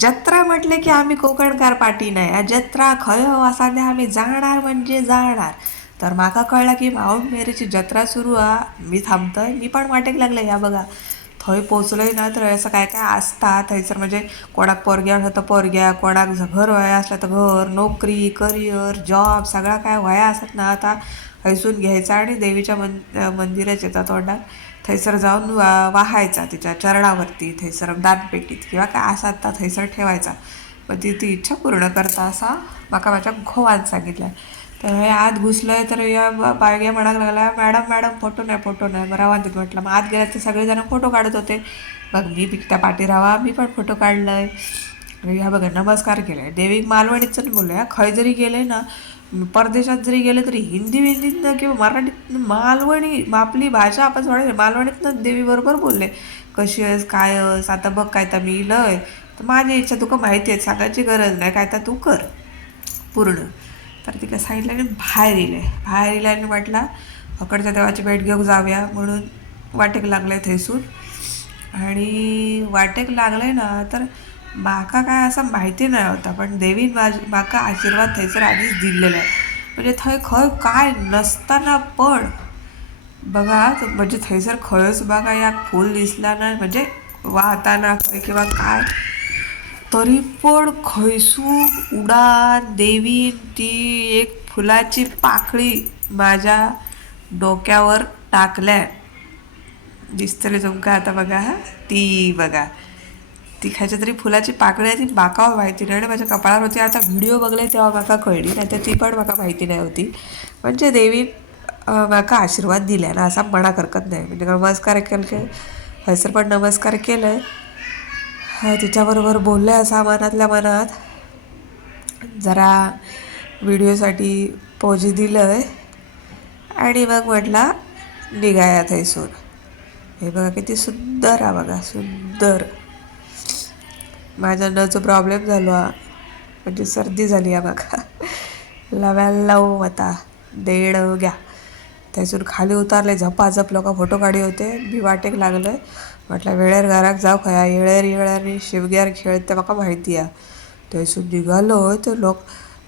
जत्रा म्हटले की आम्ही कोकणकार पाटी नाही, जत्रा खंय असा आम्ही जाणार म्हणजे जाणार. तर माका कळलं की माऊंट मेरीची जत्रा सुरू हा. मी थांबतोय, मी पण वाटेक लागले. या बघा थंय पोचलोय ना, तर असं काय काय असतात थंयसर. म्हणजे कोणाक पोरग्या असलं तर पोरग्या, कोणाक घर व्हाया असलं तर घर, नोकरी, करिअर, जॉब सगळा काय व्हाया असत ना, आता हैसून घ्यायचा आणि देवीच्या मंदिरात येतात तोंडात. थंयसर जाऊन वाहायचा तिच्या चरणावरती, थंयसर दानपेटीत किंवा काय असा आता थंयसर ठेवायचा. मग ती इच्छा पूर्ण करता असा माका माझ्या घोवान सांगितलं. तर हे आत घुसलंय तर या बायग्या म्हणायला लागला, मॅडम मॅडम फोटो नाही फोटो नाही. बरं रावांतीत म्हटलं. मग आत गेल्या तर सगळेजण फोटो काढत होते. मग मी त्या पाठी राहा, मी पण फोटो काढलाय. ह्या बघा नमस्कार केलाय देवीक मालवणीच बोलूया. खय जरी गेले ना, परदेशात जरी गेले तरी हिंदी विंदीतनं किंवा मराठीतनं मालवणी आपली भाषा आपण सोडायची, मालवणीतनं देवीबरोबर बोलले. कशी आहेस, काय आहेस, आता बघ काय तर मी इलंय तर माझी इच्छा तुका माहिती आहे, सांगायची गरज नाही, काय तर तू कर पूर्ण. तर ती काय सांगितलं आणि बाहेर इले आणि म्हटलं अकडच्या देवाची भेट घेऊन जाऊया म्हणून वाटेक लागलंय थैसून. आणि वाटेक लागलंय ना, तर माका काय असं माहिती नाही होता, पण देवीन माका आशीर्वाद थैसर आधीच दिलेला आहे. म्हणजे थंय खय काय नसताना पण बघा, म्हणजे थैसर खयच बघा या फूल दिसला ना, म्हणजे वाहताना खय किंवा काय, तरी पण खैसून उडान देवीन ती एक फुलाची पाकळी माझ्या डोक्यावर टाकल्या. दिसतले तुमका आता बघा. ती बघा ती खायच्या तरी फुलाची पाकळी आहे, ती माका माहिती नाही आणि माझ्या कपाळावर होती. आता व्हिडिओ बघले तेव्हा माका कळली, नाही तर ती पण माका माहिती नाही होती. म्हणजे देवी माका आशीर्वाद दिल्या ना, असा मना करकत नाही. म्हणजे नमस्कार केलं, हैसर पण नमस्कार केलं, तिच्याबरोबर बोललं असा मनातल्या मनात. जरा व्हिडिओसाठी पोज दिलं आणि मग म्हटला निघाया थैसून. हे बघा किती सुंदर हा, बघा सुंदर. माझ्या नचा प्रॉब्लेम झालो हा, म्हणजे सर्दी झाली हा बघा. लव्याला लावू आता देड घ्या. त्यातून खाली उतारले, झपाझप लोक फोटो काढी होते. मी वाटेक लागलं, म्हटलं वेळेर घराक जाऊ खया. येळ्यार शिवग्यार खेळते माका माहिती आहे. थंयसून निघालो तर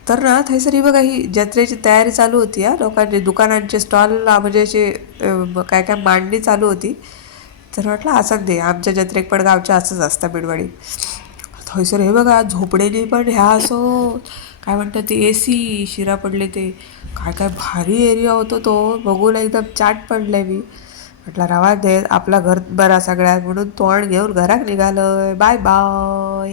तर ना थंयसर ही बघा ही जत्रेची तयारी चालू होती. लोकांचे दुकानांचे स्टॉल म्हणजे असे काय काय मांडणी चालू होती. तर म्हटलं असं दे, आमच्या जत्रेक पण गावच्या असंच असतं बिडवाडी. थंयसर हे बघा झोपडेली पण ह्या असो काय म्हणतात ते AC शिरा पडले, ते काय काय भारी एरिया होतो तो. बघून एकदम चाट पडले मी. म्हटलं रावा दे, आपला घर बरा सगळ्यात म्हणून तोंड घेऊन घरात निघालोय. Bye bye.